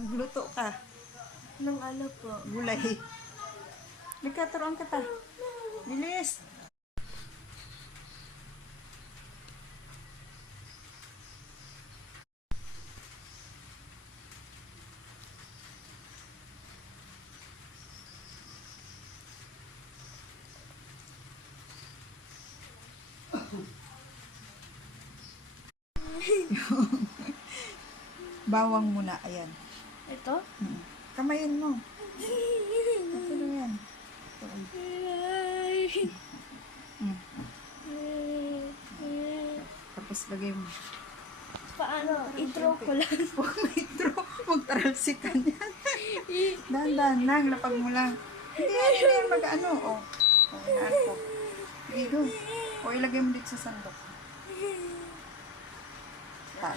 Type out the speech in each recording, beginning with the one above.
Magluto ka. Nung ano po. Gulay. Nagkataroan ka ta. Bilis. Bawang muna. Ayan. Ito? Kamayin mo. Ito na yan. Ito. Tapos lagay mo. Paano? I-draw ko lang. Huwag may draw. Magtaralsikan yan. Dahan-dahan lang. Lapag mo lang. Hindi yan mag-ano. O. Yan po. Dito. O ilagay mo dito sa sandok.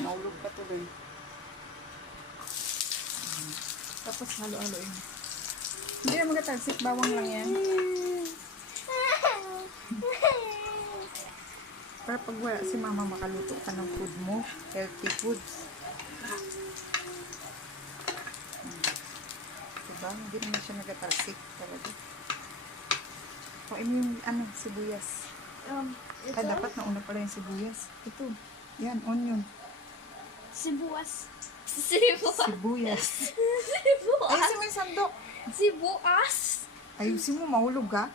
Naulog pa tuloy. Tapos halo-haloin. Hindi na magatalsik. Bawang lang yan. Para pag wala si mama makaluto ka ng food mo. Healthy foods. Diba? Hindi naman siya nagatalsik talaga. Kain mo yung sibuyas. Ito? Ay, dapat nauna pala yung sibuyas. Ito. Yan, onion. Sibuas. Sibuyas. Ayusin mo yung sandok. Sibuas. Ayusin mo, mahulog ka.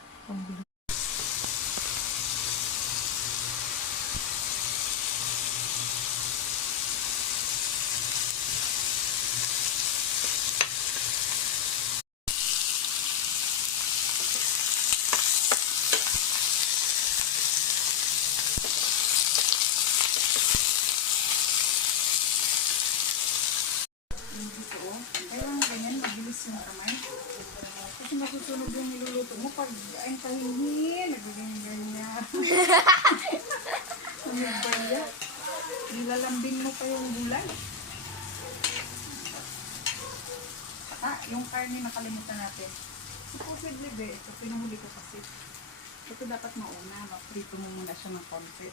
Kailangan ganyan, mabilis yung kamay. Kasi masusunog yung niluluto mo pag ay tahingin. Nagganyan-ganyan. Ano ba yan? Nilalambing mo pa yung gulay. Saka, yung karne nakalimutan natin. Supposedly, ito pinuhuli ko kasi. Ito dapat mauna. Maprito mo muna siya ng konti.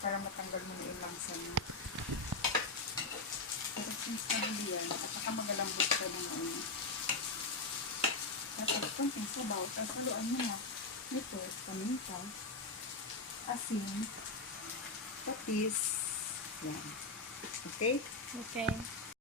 Para matanggal mo yung langsa niya. Since nabili yan, at saka magalambot ka ng ano. Tapos konting sabaw, tapos haluan mo na ito, paminta, asin, patis, yan. Okay? Okay.